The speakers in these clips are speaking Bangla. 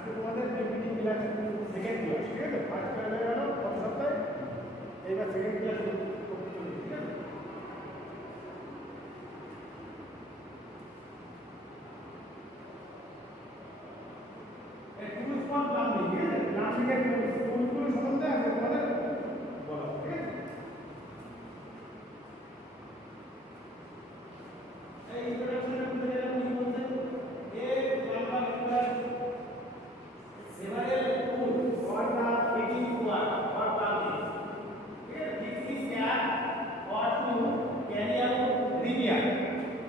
আজকে তোমাদের বিপিটি ক্লাস সেকেন্ড ক্লাস, ঠিক আছে? ফার্স্ট ক্লাস হয়ে গেল গত সপ্তাহে, এইবার সেকেন্ড ক্লাস করতে চলি, ঠিক আছে? টুলস ফর প্লাম্বিং, ঠিক আছে? প্লাম্বিং এর টুলসগুলো সম্বন্ধে আমি তোমাদের বলবো, ঠিক আছে? এই ইন্ট্রোডাকশনের মধ্যে যেমন কি বলছেন, a plumber equal several tools for the fitting work or plumbing. Fixing tap or to carry out repair.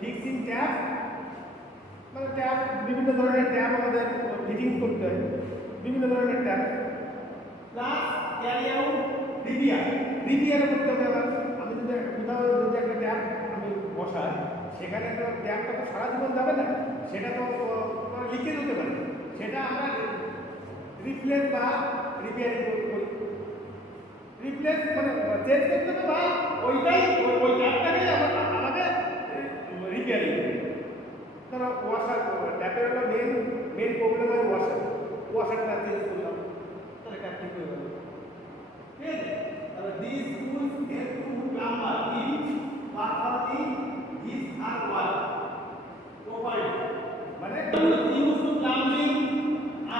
Fixing tap মানে ট্যাপ, বিভিন্ন ধরনের ট্যাপ আমাদের ফিটিং করতে হয়, বিভিন্ন ধরনের tap plus carry out repair, repair করতে হবে। আবার আমি যদি কোথাও যদি একটা ট্যাপ আমি বসাই, সেখানে তো ট্যাপটা তো সারা জীবন যাবে না, সেটা তো লিকেজ হতে পারে, সেটা আমরা রিপ্লেস বা রিপেয়ারিং করি। রিপ্লেস মানে চেঞ্জ করতে হবে বা ওইটাই ওই ট্যাপটাকেই আমাকে রিপেয়ারিং করি। ধরো ওয়াশার, ট্যাপের হলো মেন প্রবলেম হয় ওয়াশারটা চেঞ্জ করলাম, তাহলে ট্যাপ ঠিক হয়ে গেল, ঠিক আছে? তাহলে this tools help to plumber in performing his or work properly. মানে use to plumbing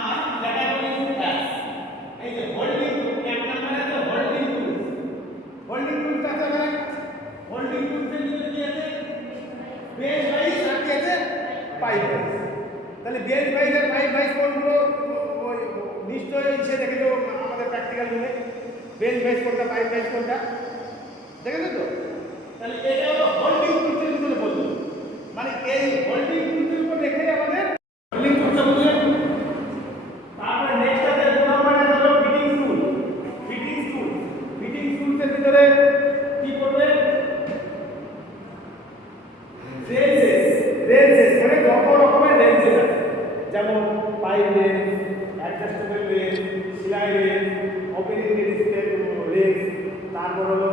are categories as এই যে হোল্ডিং এক নাম্বার আছে হোল্ডিং টুলস। হোল্ডিং টুলস আছে, মানে হোল্ডিং টুলসের ভিতরে কি আছে? বেস ওয়াইজ আর কি আছে? Pipe wise. তাহলে বেস ওয়াইজ আর পাইপ ওয়াইজ কোনগুলো নিশ্চয়ই সে দেখেছো আমাদের প্র্যাকটিক্যাল রুমে, বেস ওয়াইজ কোনটা, পাইপ ওয়াইজ কোনটা, দেখেছো তো? তাহলে এটা হলো হোল্ডিং টুলসের ভিতরে বলতো, মানে এই হোল্ডিং টুলসের উপর রেখে আমাদের হোল্ডিং টুলসটা বুঝলেন। তারপরে নেক্সট আছে দু নম্বরে হলো ফিটিং টুল। ফিটিং টুল, ফিটিং টুলসের ভিতরে কি করবে? রেঞ্জেস, রেঞ্জেস মানে যত রকমের রেঞ্জেস আছে, যেমন পাইপ রেঞ্জ, অ্যাডজাস্টেবল রেঞ্জ, সেলাই রেঞ্জ, ওপেনিং রেঞ্জ, তারপর হলো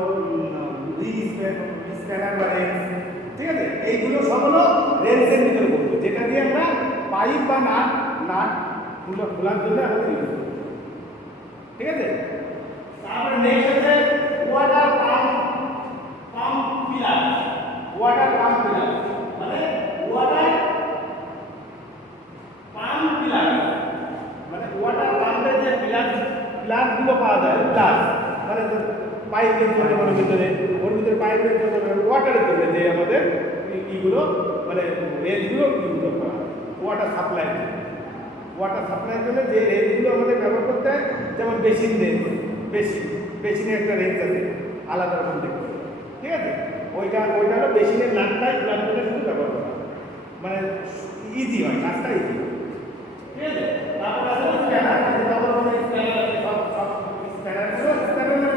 স্প্যানার বা রেঞ্জ, ঠিক আছে? এইগুলো সব হলো রেঞ্জের ভিতরে পড়বে, যেটা দিয়ে আমরা পাইপ বা নাট খোলার জন্য আমাদের ইউজ করি, ঠিক আছে? তারপরে নেক্সট আছে water pump pillar. Water pump pillar মানে ওয়াটার পাম্প পিলার মানে ওয়াটার পাম্পের যে পিলারগুলো পাওয়া যায়, পিলার মানে পাইপের জন্য, মানে ভিতরে ওর ভিতরে পাইপের জন্য, ওয়াটারের জন্য যে আমাদের ইগুলো মানে রেঞ্জগুলো ইউজ করা হয়। ওয়াটার সাপ্লাই, ওয়াটার সাপ্লাইয়ের জন্য যে রেঞ্জগুলো আমাদের ব্যবহার করতে হয়, যেমন বেসিন রেঞ্জ, বেসিনের একটা রেঞ্জ আছে আলাদা রকম দেখতে, ঠিক আছে? ওইটা হলো বেসিনের নাটটাই প্লাম্বিংয়ের শুধু ব্যবহার করা, মানে ইজি হয়, কাজটা ইজি হয়, ঠিক আছে? তারপর আছে স্প্যানার, তারপর মানে স্প্যানার আছে, সব স্প্যানারগুলো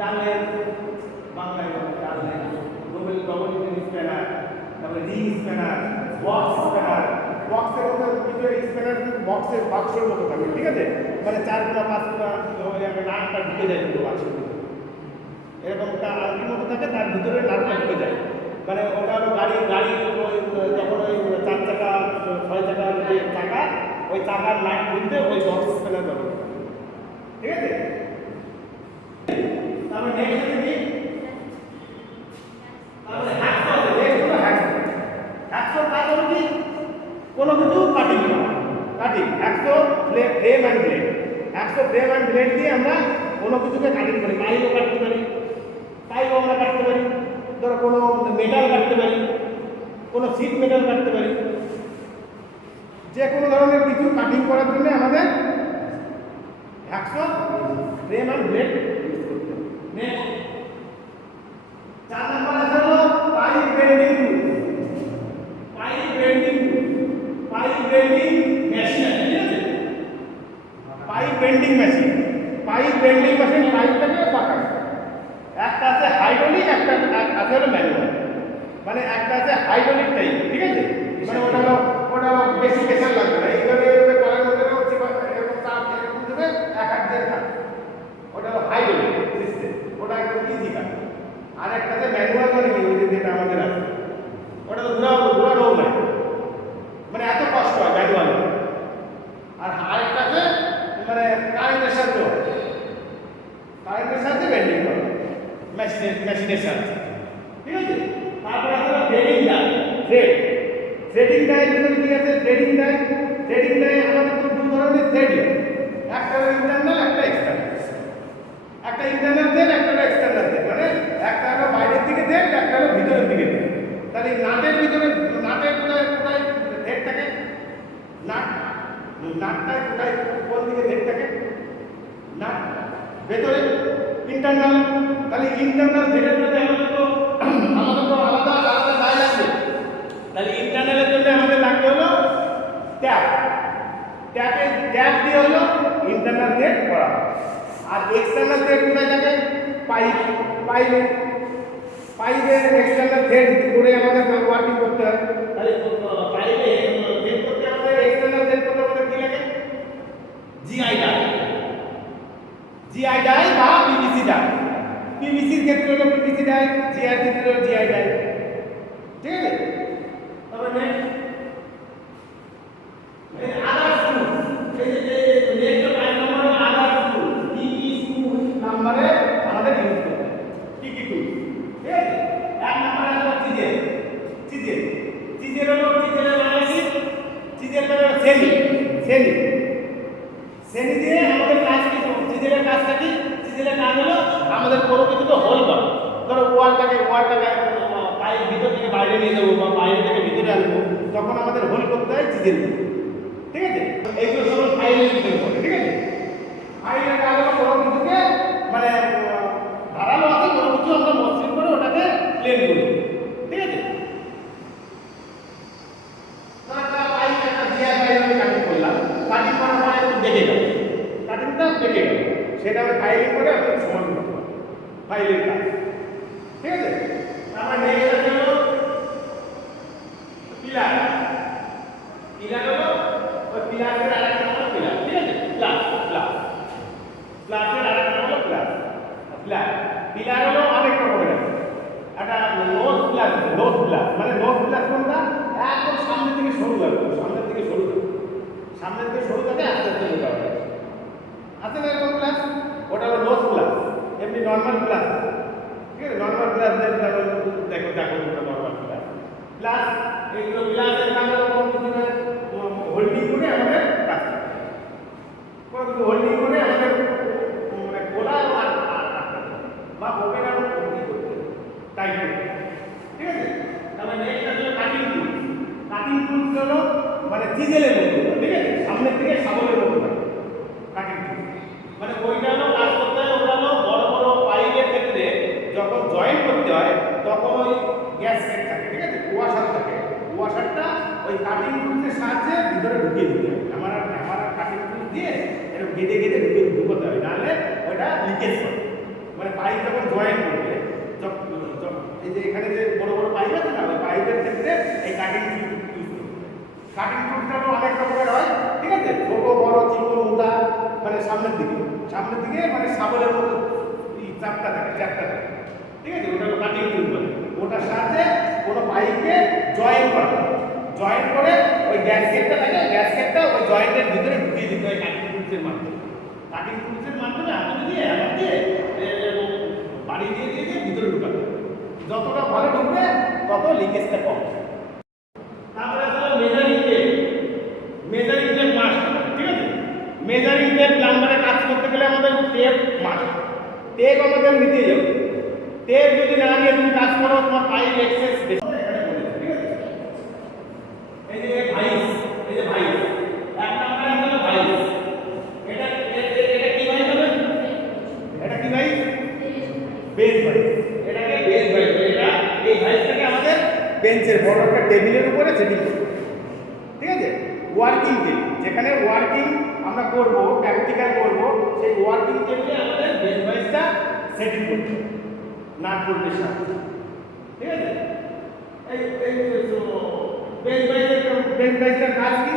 ডালের বাংলায় ডালের ডবল স্প্যানার, তারপরে রিং স্প্যানার, বক্স স্প্যানার। বক্সের মধ্যে কিছু স্প্যানার বক্সের বাক্সের মতো থাকে, ঠিক আছে? মানে 4 গুণা 5 গুণা নাটটা ঢুকে যায় কিন্তু বাক্সের ভিতরে, এরকম একটা আংটির মতো থাকে, তার ভিতরে নাটটা ঢুকে যায়। মানে ওটা হলো গাড়ি যখন ওই 4 চাকা 6 চাকা যে চাকা, ওই চাকার নাট খুলতে ওই বক্স স্প্যানার ব্যবহার করা, ঠিক আছে? তারপরে নেক্সট আছে কি? তারপরে হ্যাকসো আছে, নেক্সট হলো হ্যাকসো। হ্যাকসো কাজ হলো কি? কোনো কিছু কাটিং করা, cutting. Hacksaw frame and blade, hacksaw frame and blade দিয়ে আমরা কোনো কিছুকে কাটিং করি, পাইপও কাটতে পারি, পাইপও আমরা কাটতে পারি, ধরো কোনো মেটাল কাটতে পারি, কোনো শীট মেটাল কাটতে পারি, যে কোনো ধরনের কিছু কাটিং করার জন্য আমাদের hacksaw frame and blade use করতে হবে। নেক্সট 4 নাম্বার আছে হলো pipe bending tool. Pipe bending tool, pipe bending machine আছে, ঠিক আছে? Pipe bending machine, pipe bending machine পাইপটাকে পাকায়। একটা আছে হাইড্রোলিক, একটা আছে হলো ম্যানুয়াল। মানে একটা আছে হাইড্রোলিক টাইপ, ঠিক আছে? মানে ওটা বেশি প্রেসার লাগবে না, এইভাবে করার মধ্যে এরকম চাপ এরকম দেবে, এক হাত দিয়ে কাজ, ওটা হলো হাইড্রোলিক সিস্টেম, ওটা একদম ইজি কাজ। আর একটা আছে ম্যানুয়াল, মানে কি ওই যেটা আমাদের আছে ওটা তো ঘোরানো নাই, মানে এত কষ্ট হয় ম্যানুয়াল, মেশিনের সাহায্যে, ঠিক আছে। তারপরে আছে থ্রেডিং ডাই, থ্রেডিং ডাইয়ের ভিতরে কি আছে? থ্রেডিং ডাই আমাদের তো দু ধরনের থ্রেড হয়, একটা হলো ইন্টারনাল, একটা এক্সটার্নাল। একটা ইন্টারনাল থ্রেড, একটা হলো এক্সটার্নাল থ্রেড, মানে একটা হলো বাইরের দিকে থ্রেড, একটা হলো ভিতরের দিকে থ্রেড। তাহলে নাটের ভিতরে নাটের কোথায় কোথায় থ্রেড থাকে? নাটটায় কোথায় কোন দিকে থ্রেড থাকে? নাট ভেতরে, ইন্টারনাল। তাহলে ইন্টারনাল থ্রেডের মধ্যে আমাদের তো আলাদা আলাদা ডাই লাগবে। তাহলে ইন্টারনালের জন্য আমাদের লাগবে হলো ট্যাপ দিয়ে হলো ইন্টারনাল থ্রেড করা। আর এক্সটার্নাল থ্রেড কোথায় থাকে? পাইপের এক্সটার্নাল থ্রেড করে আমাদের ওয়ার্কিং করতে হয়। তাহলে পাইপে থ্রেড করতে আমাদের এক্সটার্নাল থ্রেড করতে আমাদের কি লাগে? জিআই ডাই বা পিভিসি ডাই। পিভিসির ক্ষেত্রে হলো পিভিসি ডাই, জিআই ক্ষেত্রে হলো জিআই ডাই, ঠিক আছে। তবে নেক্সট এই আদার স্ক্রু, এই যে নেক্সট 5 নম্বরে আদার স্ক্রু, কি স্ক্রু নম্বরে আমাদের ইউজ করতে হয়, কি টুল, ঠিক আছে। 1 নম্বরে হলো চিজেল হলো মানে কি? চিজেল মানে সেনি দিয়ে আমাদের কাজ কি? চিজেলের কাজটা কি? চিজেলের কাজ হলো আমাদের কোনো কিছুকে হোল করা। ধরো ওয়ালটাকে পাইপ ভিতর থেকে বাইরে নিয়ে যাবো বা বাইরে থেকে ভিতরে আনবো, তখন আমাদের হোল করতে হয় চিজেল দিয়ে, ঠিক আছে। এইগুলো সব ফাইলের ভিতরে পড়ে, ঠিক আছে। ফাইলের কাজ হলো কোনো কিছুকে মানে ধারালো আছে কোনো কিছু আমরা মসৃণ করে ওটাকে প্লেন করি, ঠিক আছে। কাটিং করার পরে একটু বেঁকে গেল, কাটিংটা বেঁকে গেল, সেটা আমি ফাইলিং করে আমি সমান করতে পারি, ফাইলের কাজ, ঠিক আছে। তারপর নেক্সট আছে হলো পিলার হলো ওই পিলারের আরেকটা নাম হলো পিলার, ঠিক আছে। প্লাসের আরেকটা নাম হলো পিলার হলো অনেক রকমের আছে। একটা নোজ প্লাস মানে নোজ প্লাস কোনটা? একদম সামনের দিকে সরু থাকে, সামনের দিকে সরু থাকে, আস্তে আস্তে মোটা হয়, আছে না এরকম প্লাস? ওটা হলো নোজ প্লাস। এমনি নর্মাল প্লাস, ঠিক আছে। নর্মাল প্লাস দেখো নর্মাল প্লাস এইগুলো প্লাসের কাজ হলো হোল্ডিং করে আমাদের কাজ হোল্ডিং করে আমাদের মানে খোলা বা ওপেন আর টাইট করতে, ঠিক আছে। তারপরে নেক্সট আসলে কাটিং টুলস হলো মানে চিজেলের মতো, ঠিক আছে, সামনের দিকে শাবলের মতো কাটিং টুলস, মানে ওইটা হলো কাজ করতে হয়। ওটা হলো বড় বড় পাইপের ক্ষেত্রে যখন জয়েন্ট করতে হয় তখন ওই গ্যাসকেট থাকে, ঠিক আছে, ওয়াশারটা ওই কাটিং টুলসের সাহায্যে ভিতরে ঢুকিয়ে দিতে হয়। আমার কাটিং টুলস দিয়ে এরকম গেঁদে ঢুকোতে হয়, নাহলে ওটা লিকেজ করে। মানে পাইপ যখন জয়েন্ট করবে, এই যে এখানে যে বড় বড় পাইপ আছে না, ওই পাইপের ক্ষেত্রে এই কাটিং টুলসটা অনেক রকমের হয়, ঠিক আছে। ছোট বড় চিকন মোটা, মানে সামনের দিকে মানে শাবলের মতো চ্যাপ্টা থাকে, ঠিক আছে। ওটা হলো কাটিং টুল বলে। ওটার সাথে কোনো পাইপকে জয়েন্ট করে ওই গ্যাসকেটটা থাকে, গ্যাসকেটটা ওই জয়েন্টের ভিতরে ঢুকিয়ে দিতে হয় কাটিং টুলসের মাধ্যমে হাতে দিয়ে বাড়ি দিয়ে ভিতরে ঢুকাতে, যতটা ভালো ঢুকবে তত লিকেজটা কম। তারপরে হলো মেজারিং টেপ মাস্ট, ঠিক আছে। মেজারিং টেপ প্লাম্বারে কাজ করতে গেলে আমাদের টেপ মাস্ট, টেপ আমাদের নিতে যাবে। টেপ যদি না নিয়ে তুমি কাজ করো, তোমার পাইপ এক্সেস বেশি, ঠিক আছে। এই যে ভাইস, এক নম্বরে হলো ভাইস। এটা কি ভাইস হবে? এটা কি ভাইস? Bench vice. এটাকে বেঞ্চ ভাইস। এটা এই ভাইসটাকে আমাদের বেঞ্চের বড় একটা টেবিলের উপরে সেটিং করতে হবে, ঠিক আছে। ওয়ার্কিং টেবিল, যেখানে ওয়ার্কিং আমরা করব, প্র্যাকটিক্যাল করব, সেই ওয়ার্কিং টেবিলে আমাদের বেঞ্চ ভাইসটা সেটিং করতে হবে নাট বোল্টের সাথে, ঠিক আছে। এই বেঞ্চ ভাইসটার কাজ কি?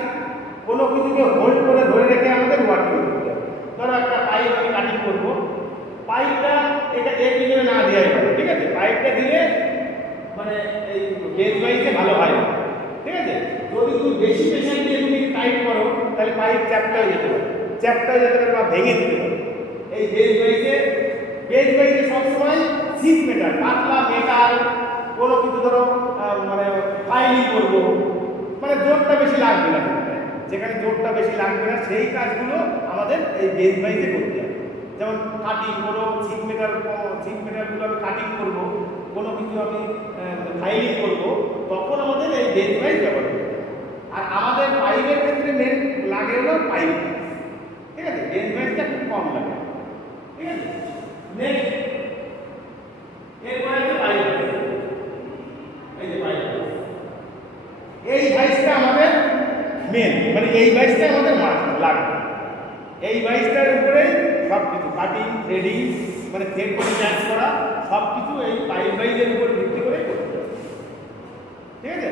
কোনো কিছুকে হোল্ড করে ধরে রেখে আমাদের ওয়ার্কিং করতে হবে। ধরো একটা পাইপ আমি কাটিং করবো, পাইপটা এটা এর ভিতরে না দেওয়াই ভালো, ঠিক আছে। পাইপটা দিলে মানে এই বেঞ্চ ভাইসে ভালো হয় না, ঠিক আছে। যদি তুমি বেশি প্রেশার দিয়ে তুমি টাইট করো, তাহলে পাইপ চ্যাপ্টা হয়ে যেতে পারে বা ভেঙে যেতে পারে। এই বেঞ্চ ভাইসে সবসময় থিক মেটাল, পাতলা মেটাল, কোনো কিছু ধরো মানে ফাইলিং করবো, মানে জোরটা বেশি লাগবে না, যেখানে জোরটা বেশি লাগবে না সেই কাজগুলো আমাদের এই বেঞ্চ বাইজে করতে হবে। যেমন কাটিং, কোনো থিক মেটালগুলো আমি কাটিং করবো, কোনো কিছু আমি ফাইলিং করবো, তখন আমাদের এই বেঞ্চ বাইজ ব্যবহার করতে হবে। আর আমাদের পাইপের ক্ষেত্রে মেন লাগে হলো পাইপ, ঠিক আছে, বেঞ্চ বাইজটা খুব কম লাগে, ঠিক আছে। নেক্সট এরপরে আছে পাইপ, এই যে পাইপ, এই বাইসটা আমাদের মেন, মানে এই বাইসটা আমাদের মাস্ট লাগবে। এই বাইসটার উপরেই সব কিছু কাটিং, থ্রেডিং, মানে থ্রেড করে ম্যাচ করা, সব কিছু এই পাইপ বাইসের উপর ভিত্তি করে করতে হবে, ঠিক আছে।